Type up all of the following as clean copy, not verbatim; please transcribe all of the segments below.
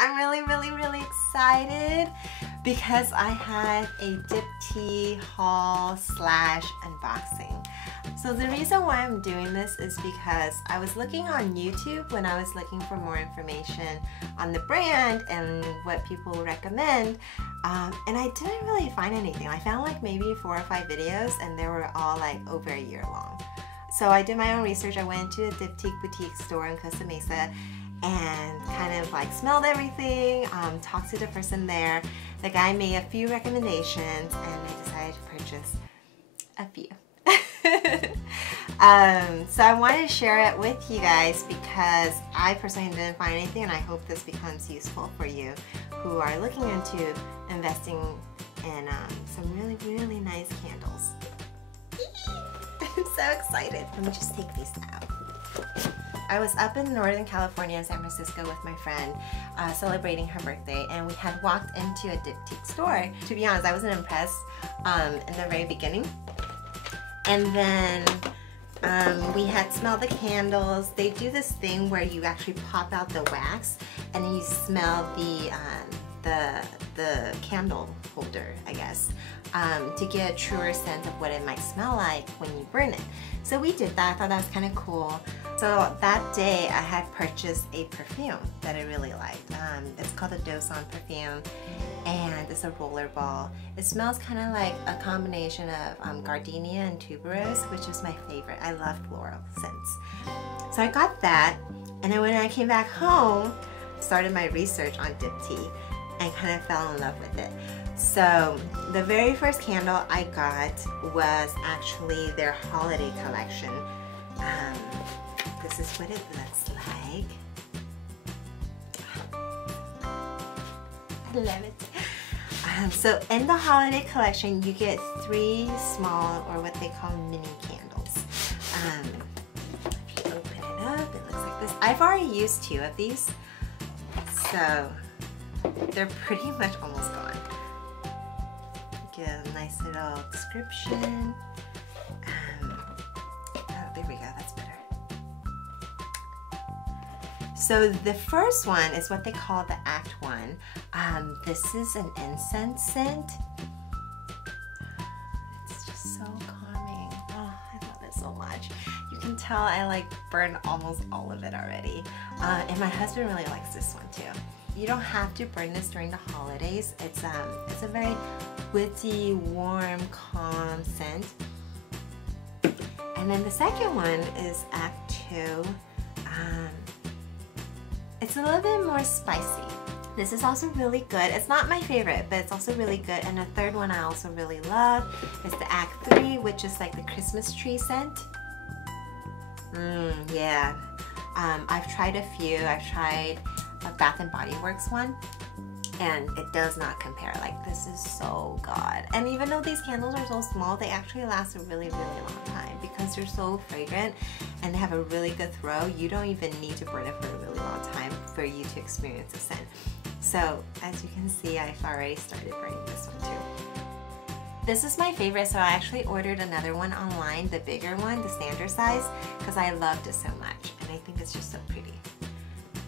I'm really excited because I had a Diptyque haul slash unboxing. So the reason why I'm doing this is because I was looking on YouTube when I was looking for more information on the brand and what people recommend, and I didn't really find anything. I found like maybe 4 or 5 videos and they were all like over a year long. So I did my own research. I went to a Diptyque boutique store in Costa Mesa and kind of like smelled everything, talked to the person there. The guy made a few recommendations and I decided to purchase a few. So I wanted to share it with you guys because I personally didn't find anything, and I hope this becomes useful for you who are looking into investing in some really nice candles. I'm so excited. Let me just take these out. I was up in Northern California in San Francisco with my friend celebrating her birthday, and we had walked into a Diptyque store. To be honest, I wasn't impressed in the very beginning. And then we had smelled the candles. They do this thing where you actually pop out the wax and then you smell the candle holder, I guess, to get a truer sense of what it might smell like when you burn it. So we did that. I thought that was kind of cool. So that day I had purchased a perfume that I really liked. It's called the Dozon perfume, and it's a roller ball. It smells kind of like a combination of gardenia and tuberose, which is my favorite. I love floral scents. So I got that, and then when I came back home, started my research on Diptyque and kind of fell in love with it. So the very first candle I got was actually their holiday collection. This is what it looks like. I love it. So in the holiday collection, you get 3 small, or what they call mini candles. If you open it up, it looks like this. I've already used 2 of these, so they're pretty much almost gone. Get a nice little description. Oh, there we go, that's better. So the first one is what they call the Act 1. This is an incense scent. It's just so calming. Oh, I love it so much. You can tell I like burned almost all of it already. And my husband really likes this one too. You don't have to burn this during the holidays. It's a very witty, warm, calm scent. And then the second one is Act 2. It's a little bit more spicy. This is also really good. It's not my favorite, but it's also really good. And the third one I also really love is the Act 3, which is like the Christmas tree scent. Yeah. I've tried a few. I've tried a Bath & Body Works one, and it does not compare. Like, this is so good. And even though these candles are so small, they actually last a really long time because they're so fragrant and they have a really good throw. You don't even need to burn it for a really long time for you to experience the scent. So as you can see, I've already started burning this one too. This is my favorite, so I actually ordered another one online, the bigger one, the standard size, because I loved it so much and I think it's just so pretty.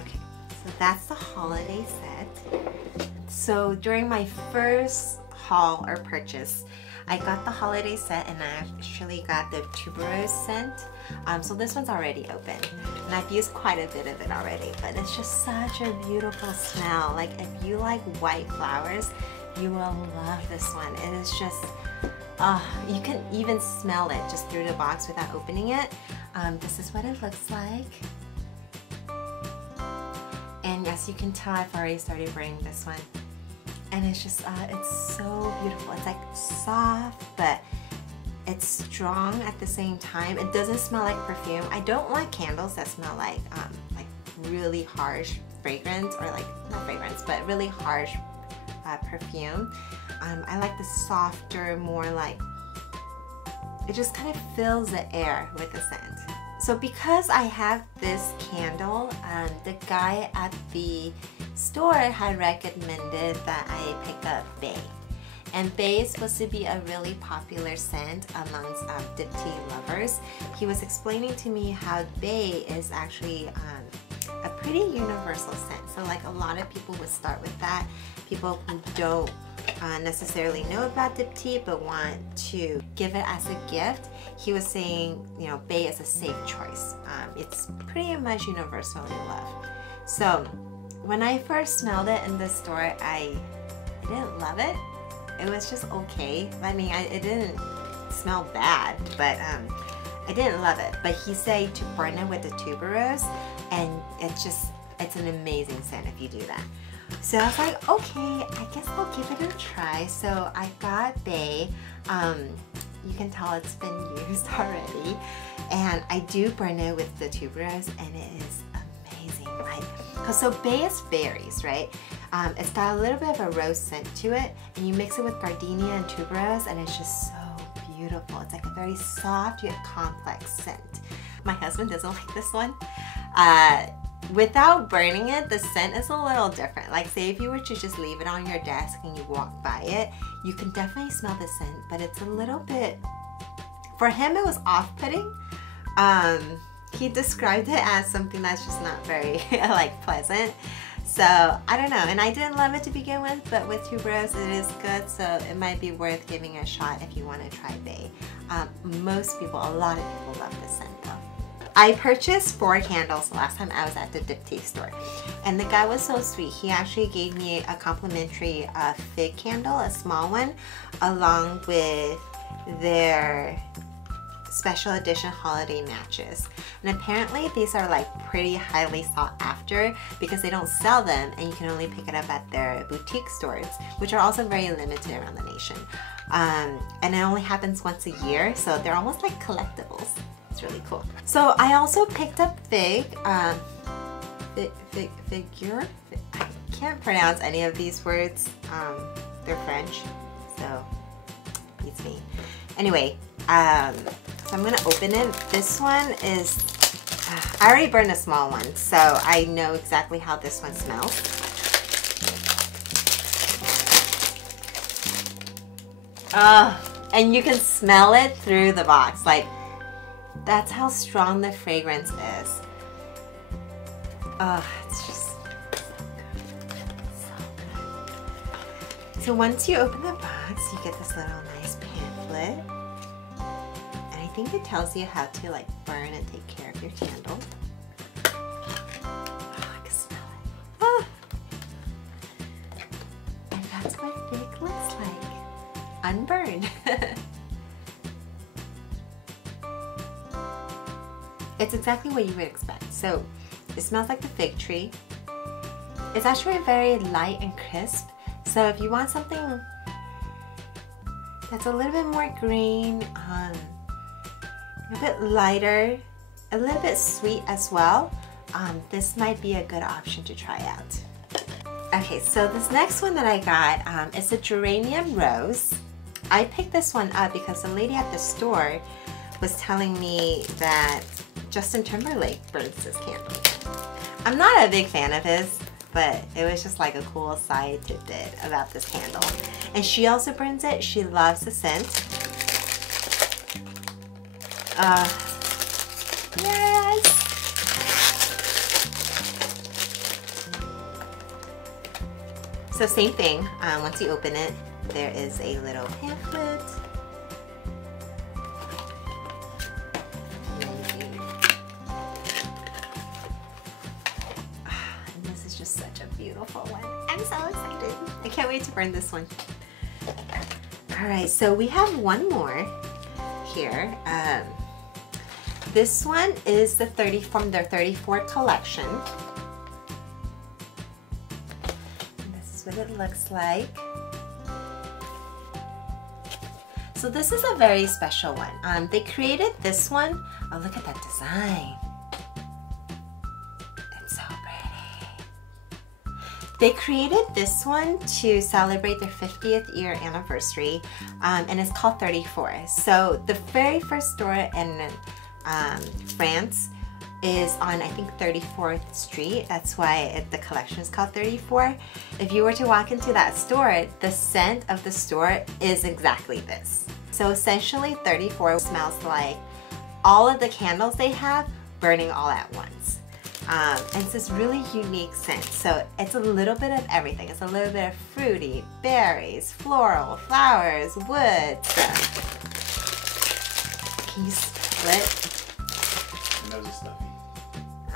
Okay, so that's the holiday set. So during my first haul or purchase, I got the holiday set and I actually got the tuberose scent. So this one's already open and I've used quite a bit of it already, but it's just such a beautiful smell. Like, if you like white flowers, you will love this one. It is just, you can even smell it just through the box without opening it. This is what it looks like. And yes, you can tell I've already started burning this one. And it's just, it's so beautiful. It's like soft, but it's strong at the same time. It doesn't smell like perfume. I don't like candles that smell like really harsh fragrance, or like, not fragrance, but really harsh perfume. I like the softer, more like, it just kind of fills the air with the scent. So because I have this candle, the guy at the store had recommended that I pick up Bay. And Bay is supposed to be a really popular scent amongst Diptyque lovers. He was explaining to me how Bay is actually a pretty universal scent. So like a lot of people would start with that. People who don't necessarily know about Diptyque but want to give it as a gift. He was saying, you know, bay is a safe choice. It's pretty much universally loved. So when I first smelled it in the store, I didn't love it. It was just okay. I mean, it didn't smell bad, but I didn't love it. But he said to burn it with the tuberose, and it's an amazing scent if you do that. So I was like, okay, I guess I'll give it a try. So I got bay. You can tell it's been used already. And I do burn it with the tuberose, and it is amazing. So bay is berries, right? It's got a little bit of a rose scent to it, and you mix it with gardenia and tuberose, and it's just so beautiful. It's like a very soft yet complex scent. My husband doesn't like this one. Without burning it, the scent is a little different. Like say if you were to just leave it on your desk and you walk by it, you can definitely smell the scent, but it's a little bit, for him it was off-putting. He described it as something that's just not very like pleasant. So I don't know, and I didn't love it to begin with, but with tuberose it is good, so it might be worth giving it a shot if you want to try bay. Most people, a lot of people love this scent though. I purchased 4 candles the last time I was at the Diptyque store, and the guy was so sweet. He actually gave me a complimentary fig candle, a small one, along with their special edition holiday matches. And apparently these are like pretty highly sought after because they don't sell them, and you can only pick it up at their boutique stores, which are also very limited around the nation. And it only happens once a year, so they're almost like collectibles. It's really cool. So I also picked up fig, figure. I can't pronounce any of these words. They're French, so beats me. Anyway, so I'm gonna open it. This one is, I already burned a small one, so I know exactly how this one smells. And you can smell it through the box. Like, that's how strong the fragrance is. It's just so good. So once you open the box, you get this little nice pamphlet. And I think it tells you how to like burn and take care of your candle. I can smell it. Oh. And that's what fig looks like. Unburned. It's exactly what you would expect. So it smells like the fig tree. It's actually very light and crisp. So if you want something that's a little bit more green, a bit lighter, a little bit sweet as well, this might be a good option to try out. Okay, so this next one that I got is a geranium rose. I picked this one up because the lady at the store was telling me that Justin Timberlake burns this candle. I'm not a big fan of his, but it was just like a cool side tidbit about this candle. And she also burns it. She loves the scent. Yes! So same thing, once you open it, there is a little pamphlet. Beautiful one. I'm so excited. I can't wait to burn this one. Alright, so we have one more here. This one is the from their 34 collection. And this is what it looks like. So this is a very special one. They created this one. Oh, look at that design. They created this one to celebrate their 50th year anniversary, and it's called 34. So the very first store in France is on, I think, 34th Street. That's why the collection is called 34. If you were to walk into that store, the scent of the store is exactly this. So essentially 34 smells like all of the candles they have burning all at once. And it's this really unique scent. So it's a little bit of everything. It's a little bit of fruity, berries, floral, flowers, wood. Can you split? My nose is stuffy.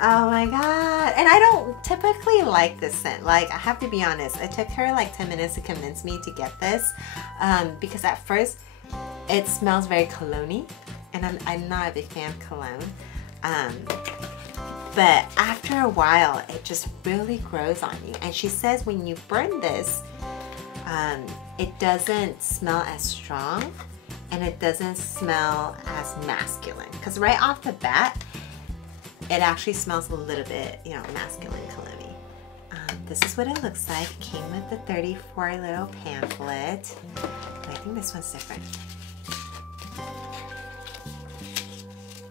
Oh my god. And I don't typically like this scent. Like, I have to be honest. It took her like 10 minutes to convince me to get this. Because at first, it smells very cologne-y. And I'm not a big fan of cologne. But after a while, it just really grows on you. And she says when you burn this, it doesn't smell as strong and it doesn't smell as masculine. Because right off the bat, it actually smells a little bit, you know, masculine cologne. This is what it looks like. It came with the 34 little pamphlet. But I think this one's different.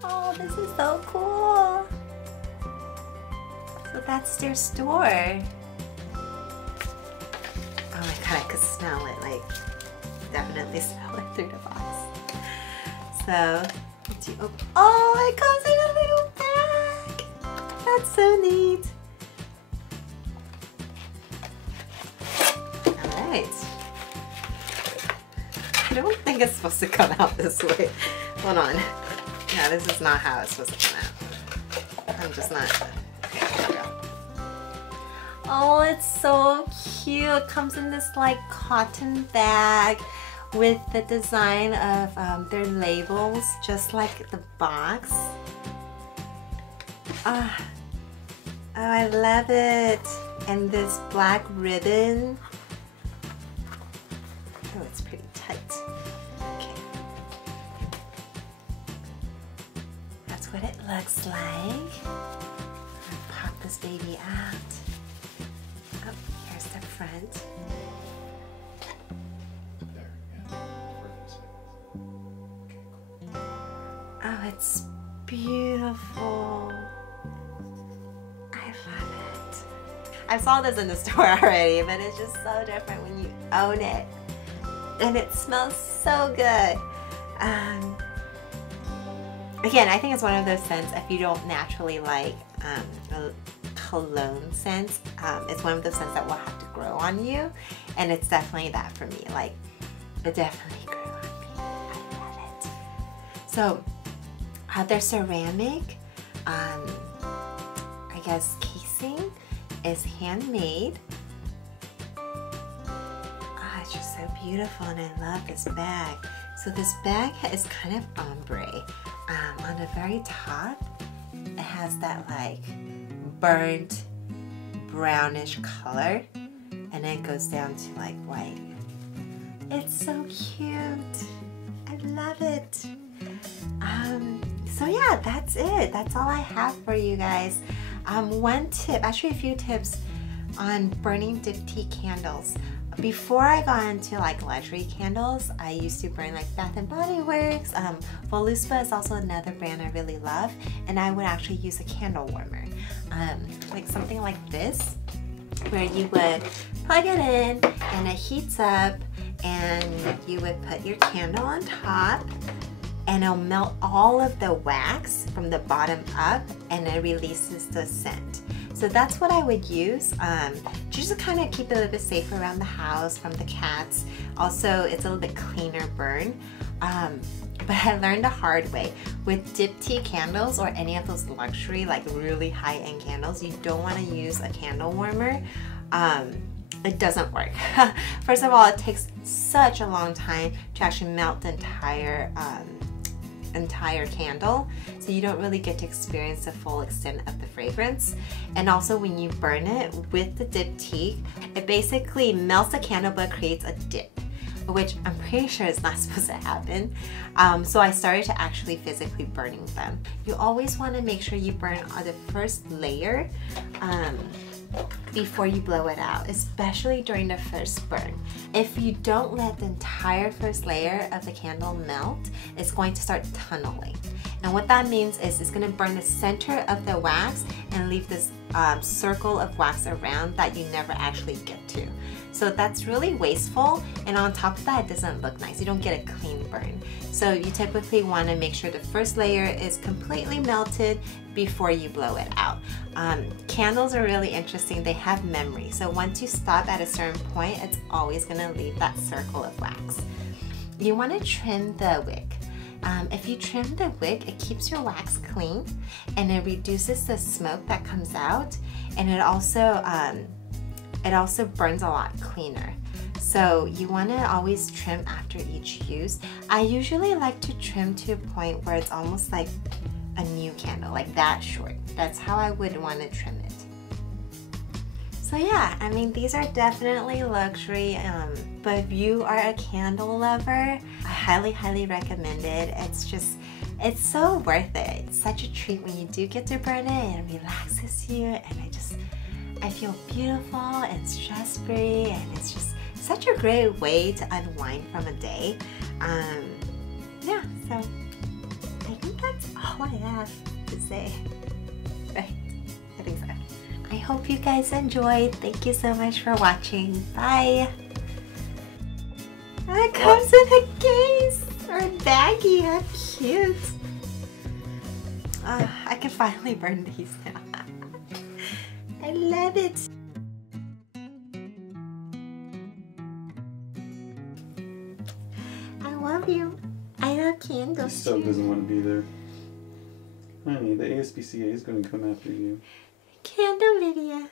Oh, this is so cool. So that's their store. Oh my god, I could smell it, like, definitely smell it through the box. So, oh, it comes in a little bag. That's so neat. Alright. I don't think it's supposed to come out this way. Hold on. Yeah, this is not how it's supposed to come out. I'm just not. Okay, there we go. Oh, it's so cute. It comes in this like cotton bag with the design of their labels, just like the box. Oh, I love it. And this black ribbon. Oh, it's pretty tight. Okay. That's what it looks like. Pop this baby out. Oh, here's the front. There, yeah. Okay, cool. Oh, it's beautiful. I love it. I saw this in the store already, but it's just so different when you own it. And it smells so good. Again, I think it's one of those scents, if you don't naturally like cologne scents, it's one of those scents that will have to grow on you. And it's definitely that for me. Like, it definitely grew on me. I love it. So, their ceramic, I guess, casing is handmade. It's just so beautiful, and I love this bag. So this bag is kind of ombre. On the very top, it has that like burnt brownish color, and then it goes down to like white. It's so cute. I love it. So yeah, that's it. That's all I have for you guys. One tip, actually a few tips on burning Diptyque candles. Before I got into like luxury candles, I used to burn like Bath and Body Works. Voluspa is also another brand I really love, and I would actually use a candle warmer, like something like this, where you would plug it in and it heats up, and you would put your candle on top, and it'll melt all of the wax from the bottom up, and it releases the scent. So that's what I would use, just to kind of keep it a little bit safer around the house from the cats. Also, it's a little bit cleaner burn. But I learned the hard way. With Diptyque candles or any of those luxury, like really high-end candles, you don't want to use a candle warmer. It doesn't work. First of all, it takes such a long time to actually melt the entire candle, so you don't really get to experience the full extent of the fragrance. And also when you burn it with the Diptyque, it basically melts the candle but creates a dip, which I'm pretty sure is not supposed to happen. So I started to actually physically burning them. You always want to make sure you burn on the first layer before you blow it out, especially during the first burn. If you don't let the entire first layer of the candle melt, it's going to start tunneling. And what that means is it's going to burn the center of the wax and leave this circle of wax around that you never actually get to. So that's really wasteful, and on top of that, it doesn't look nice. You don't get a clean burn. So you typically want to make sure the first layer is completely melted before you blow it out. Candles are really interesting. They have memory. So once you stop at a certain point, it's always gonna leave that circle of wax. You wanna trim the wick. If you trim the wick, it keeps your wax clean and it reduces the smoke that comes out, and it also burns a lot cleaner. So you want to always trim after each use. I usually like to trim to a point where it's almost like a new candle, like that short. That's how I would want to trim it. So yeah, I mean, these are definitely luxury, but if you are a candle lover, I highly recommend it. It's so worth it. It's such a treat when you do get to burn it, and it relaxes you, and I feel beautiful and stress-free, and it's just such a great way to unwind from a day. Yeah, so I think that's all I have to say. Right? I think so. I hope you guys enjoyed. Thank you so much for watching. Bye. It comes with a case or a baggie. How cute. I can finally burn these now. I love it. I love you. I love candles. The sub doesn't want to be there. Honey, the ASPCA is going to come after you. Candle video.